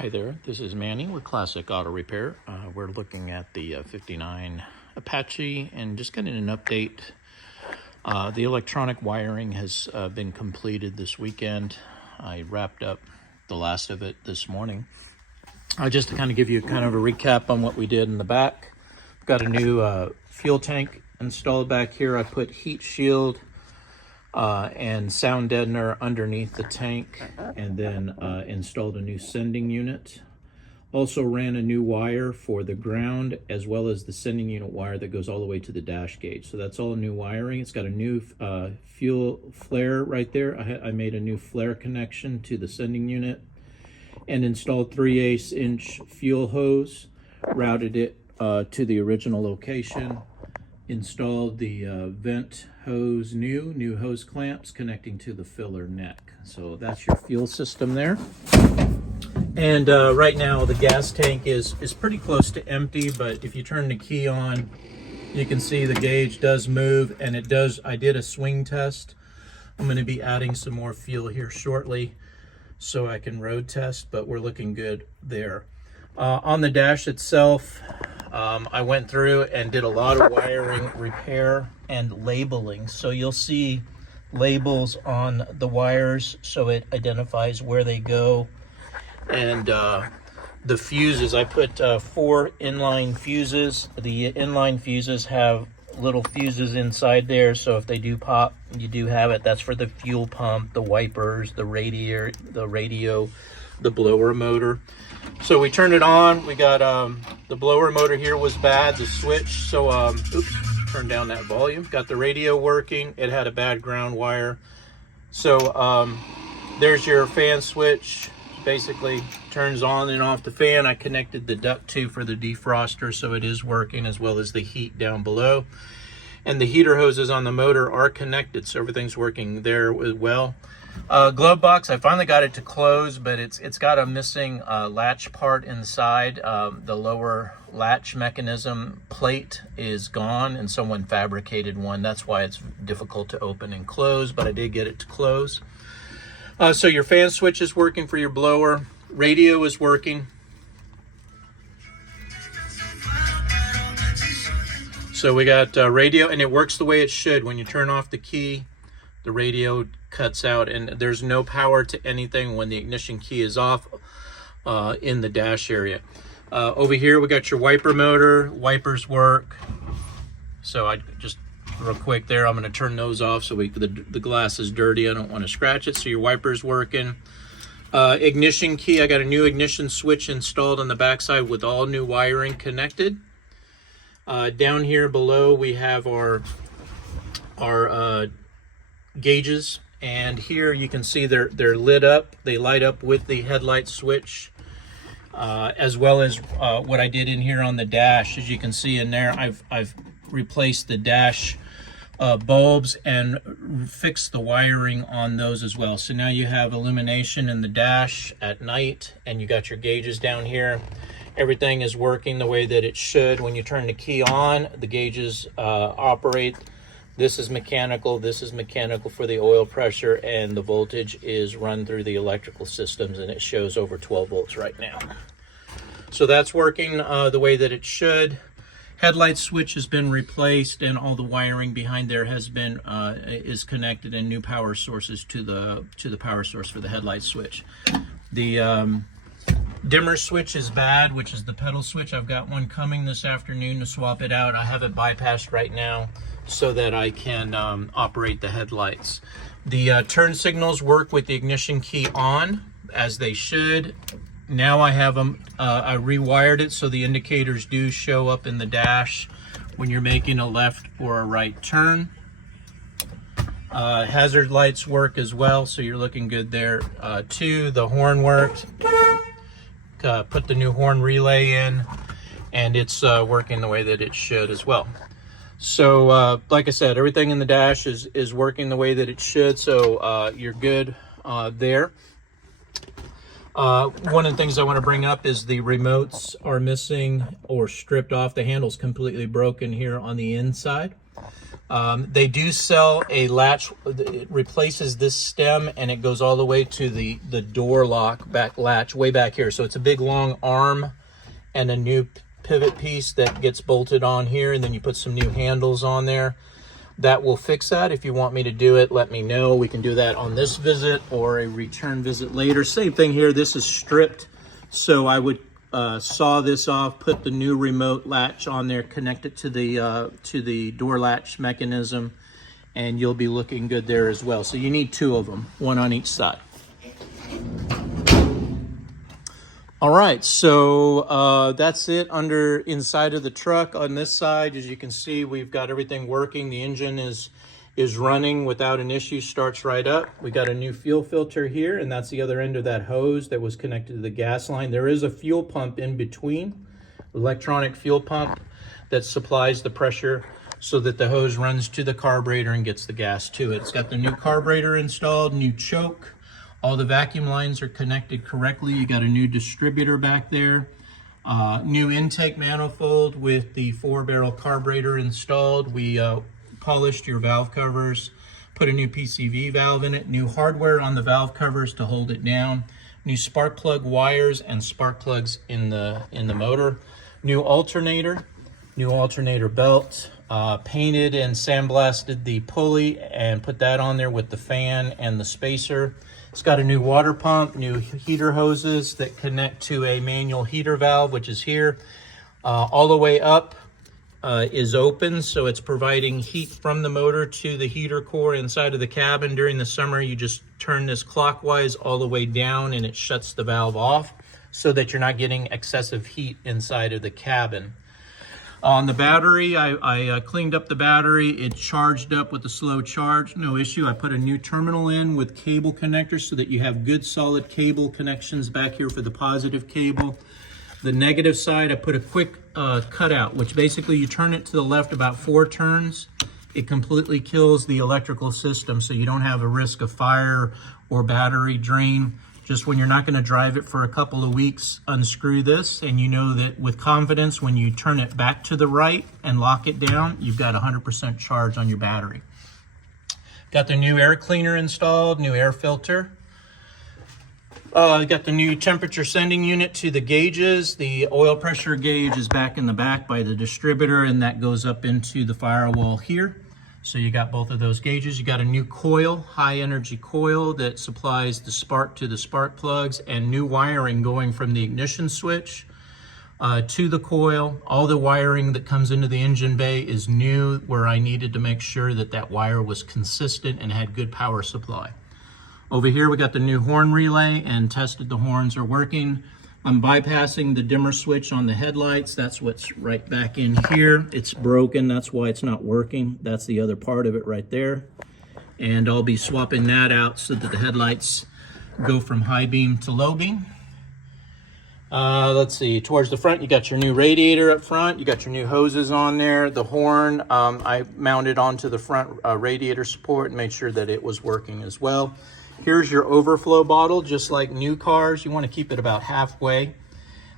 Hi there, this is Manny with Classic Auto Repair. We're looking at the 59 Apache and just getting an update. The electronic wiring has been completed this weekend. I wrapped up the last of it this morning. Just to kind of give you kind of a recap on what we did in the back. We've got a new fuel tank installed back here. I put heat shield and sound deadener underneath the tank, and then installed a new sending unit. Also ran a new wire for the ground as well as the sending unit wire that goes all the way to the dash gauge. So that's all new wiring. It's got a new fuel flare right there. I made a new flare connection to the sending unit and installed 3/8 inch fuel hose, routed it to the original location. Installed the vent hose, new hose clamps connecting to the filler neck. So that's your fuel system there. And right now the gas tank is pretty close to empty, but if you turn the key on, you can see the gauge does move, and it does. I did a swing test. I'm going to be adding some more fuel here shortly so I can road test, but we're looking good there. On the dash itself, I went through and did a lot of wiring repair and labeling. So you'll see labels on the wires so it identifies where they go. And the fuses, I put 4 inline fuses. The inline fuses have little fuses inside there, so if they do pop, you do have it. That's for the fuel pump, the wipers, the radio, the blower motor. So we turned it on. We got the blower motor here was bad, the switch. So oops, turn down that volume. Got the radio working. It had a bad ground wire. So there's your fan switch. Basically turns on and off the fan. I connected the duct tube for the defroster, so it is working, as well as the heat down below. And the heater hoses on the motor are connected, so everything's working there as well. Glove box, I finally got it to close, but it's got a missing latch part inside. The lower latch mechanism plate is gone, and someone fabricated one. That's why it's difficult to open and close, but I did get it to close. So your fan switch is working for your blower. Radio is working. So we got radio, and it works the way it should. When you turn off the key, the radio cuts out, and there's no power to anything when the ignition key is off in the dash area. Over here, we got your wiper motor. Wipers work. So I just real quick there, I'm going to turn those off so the glass is dirty. I don't want to scratch it. So your wiper's working. Ignition key, I got a new ignition switch installed on the backside with all new wiring connected. Down here below we have our gauges, and here you can see they're lit up. They light up with the headlight switch, as well as what I did in here on the dash. As you can see in there, I've replaced the dash bulbs and fixed the wiring on those as well. So now you have illumination in the dash at night, and you got your gauges down here. Everything is working the way that it should. When you turn the key on, the gauges operate. This is mechanical for the oil pressure, and the voltage is run through the electrical systems, and it shows over 12 volts right now. So that's working the way that it should. Headlight switch has been replaced, and all the wiring behind there has been is connected, and new power sources to the power source for the headlight switch. The dimmer switch is bad, which is the pedal switch. I've got one coming this afternoon to swap it out. I have it bypassed right now so that I can operate the headlights. The turn signals work with the ignition key on, as they should. Now I have them, I rewired it so the indicators do show up in the dash when you're making a left or a right turn. Hazard lights work as well, so you're looking good there too. The horn worked. Put the new horn relay in, and it's working the way that it should as well. So like I said, everything in the dash is working the way that it should, so you're good there. One of the things I want to bring up is the remotes are missing or stripped off. The handle's completely broken here on the inside. They do sell a latch. It replaces this stem and it goes all the way to the door lock back latch way back here. So it's a big long arm and a new pivot piece that gets bolted on here, and then you put some new handles on there. That will fix that. If you want me to do it, let me know. We can do that on this visit or a return visit later. Same thing here. This is stripped, so I would saw this off, put the new remote latch on there, connect it to the door latch mechanism, and you'll be looking good there as well. So you need two of them, one on each side. All right, so that's it inside of the truck. On this side, as you can see, we've got everything working. The engine is running without an issue, starts right up. We got a new fuel filter here, and that's the other end of that hose that was connected to the gas line. There is a fuel pump in between, electronic fuel pump that supplies the pressure so that the hose runs to the carburetor and gets the gas to it. It's got the new carburetor installed, new choke. All the vacuum lines are connected correctly. You got a new distributor back there. New intake manifold with the 4-barrel carburetor installed. We polished your valve covers, put a new PCV valve in it, new hardware on the valve covers to hold it down, new spark plug wires and spark plugs in the motor, new alternator belt, painted and sandblasted the pulley and put that on there with the fan and the spacer. It's got a new water pump, new heater hoses that connect to a manual heater valve, which is here. All the way up is open, so it's providing heat from the motor to the heater core inside of the cabin. During the summer, you just turn this clockwise all the way down and it shuts the valve off so that you're not getting excessive heat inside of the cabin. On the battery, I cleaned up the battery. It charged up with a slow charge, no issue. I put a new terminal in with cable connectors so that you have good solid cable connections back here for the positive cable. The negative side, I put a quick cutout, which basically you turn it to the left about 4 turns. It completely kills the electrical system, so you don't have a risk of fire or battery drain. Just when you're not going to drive it for a couple of weeks, unscrew this, and you know that with confidence, when you turn it back to the right and lock it down, you've got 100% charge on your battery. Got the new air cleaner installed, new air filter. Got the new temperature sending unit to the gauges. The oil pressure gauge is back in the back by the distributor, and that goes up into the firewall here. So you got both of those gauges. You got a new coil, high energy coil that supplies the spark to the spark plugs, and new wiring going from the ignition switch to the coil. All the wiring that comes into the engine bay is new, where I needed to make sure that that wire was consistent and had good power supply. Over here we got the new horn relay and tested the horns are working. I'm bypassing the dimmer switch on the headlights. That's what's right back in here. It's broken, that's why it's not working. That's the other part of it right there. And I'll be swapping that out so that the headlights go from high beam to low beam. Let's see, towards the front, you got your new radiator up front. You got your new hoses on there. The horn, I mounted onto the front radiator support and made sure that it was working as well. Here's your overflow bottle. Just like new cars, you want to keep it about halfway.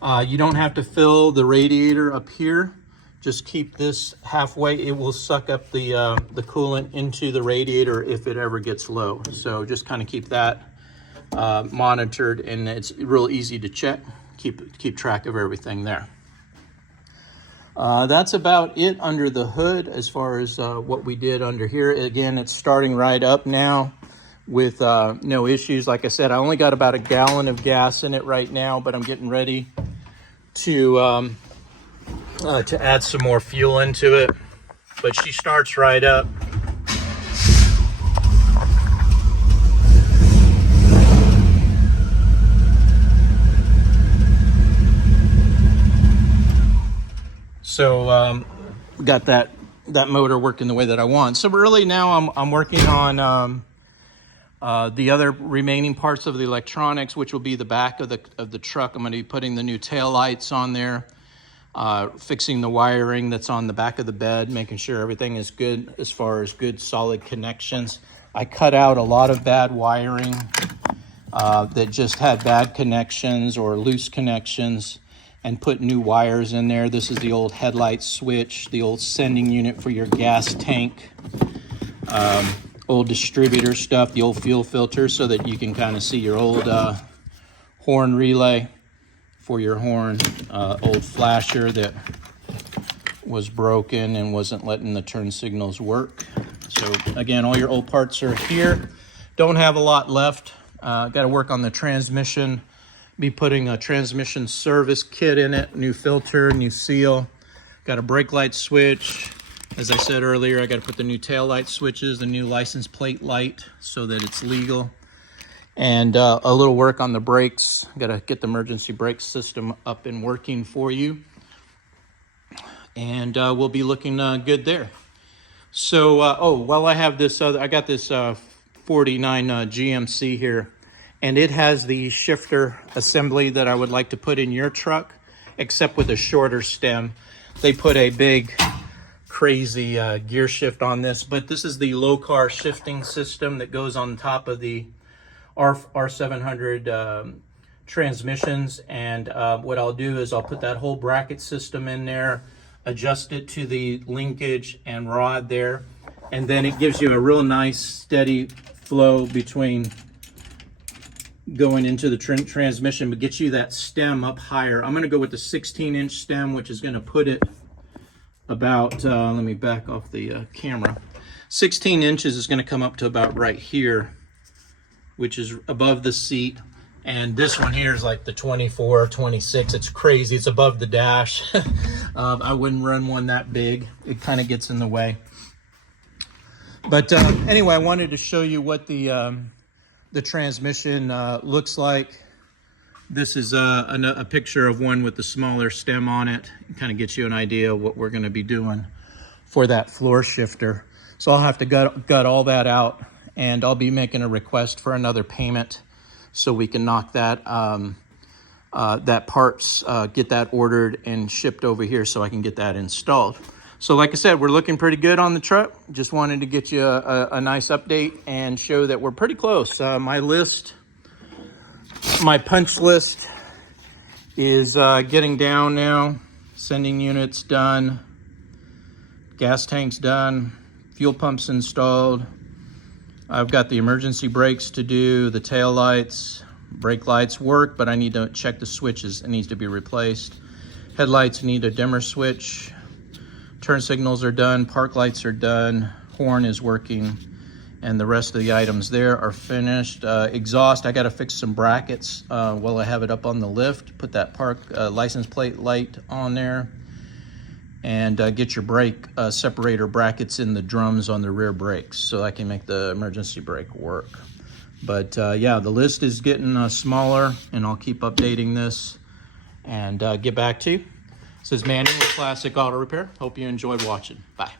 You don't have to fill the radiator up here. Just keep this halfway. It will suck up the coolant into the radiator if it ever gets low. So just kind of keep that monitored, and it's real easy to check. Keep track of everything there. That's about it under the hood as far as what we did under here. Again, it's starting right up now with no issues. Like I said, I only got about a gallon of gas in it right now, but I'm getting ready to add some more fuel into it. But she starts right up. So got that motor working the way that I want. So really now I'm working on the other remaining parts of the electronics, which will be the back of the truck. I'm going to be putting the new tail lights on there, fixing the wiring that's on the back of the bed, making sure everything is good as far as good solid connections. I cut out a lot of bad wiring that just had bad connections or loose connections, and put new wires in there. This is the old headlight switch, the old sending unit for your gas tank, old distributor stuff, the old fuel filter, so that you can kind of see your old horn relay for your horn, old flasher that was broken and wasn't letting the turn signals work. So again, all your old parts are here. Don't have a lot left. Got to work on the transmission. Be putting a transmission service kit in it, new filter, new seal. Got a brake light switch. As I said earlier, I got to put the new tail light switches, the new license plate light so that it's legal. And a little work on the brakes. Got to get the emergency brake system up and working for you. And we'll be looking good there. So, well, I have this other, I got this 49 GMC here. And it has the shifter assembly that I would like to put in your truck, except with a shorter stem. They put a big, crazy gear shift on this, but this is the low car shifting system that goes on top of the R700 transmissions. And what I'll do is I'll put that whole bracket system in there, adjust it to the linkage and rod there, and then it gives you a real nice steady flow between going into the transmission, but gets you that stem up higher. I'm going to go with the 16-inch stem, which is going to put it about, let me back off the camera. 16 inches is going to come up to about right here, which is above the seat. And this one here is like the 24, 26. It's crazy. It's above the dash. I wouldn't run one that big. It kind of gets in the way. But anyway, I wanted to show you what the transmission looks like. This is a picture of one with the smaller stem on it. It kind of gets you an idea of what we're going to be doing for that floor shifter. So I'll have to gut all that out, and I'll be making a request for another payment so we can knock that that parts, get that ordered and shipped over here so I can get that installed. So like I said, we're looking pretty good on the truck. Just wanted to get you a nice update and show that we're pretty close. My punch list is getting down now. Sending units done. Gas tanks done. Fuel pumps installed. I've got the emergency brakes to do, the tail lights. Brake lights work, but I need to check the switches. It needs to be replaced. Headlights need a dimmer switch. Turn signals are done, park lights are done, horn is working, and the rest of the items there are finished. Exhaust, I gotta fix some brackets while I have it up on the lift. Put that park license plate light on there, and get your brake separator brackets in the drums on the rear brakes so I can make the emergency brake work. But yeah, the list is getting smaller, and I'll keep updating this and get back to you. This is Manny with Classic Auto Repair. Hope you enjoyed watching. Bye.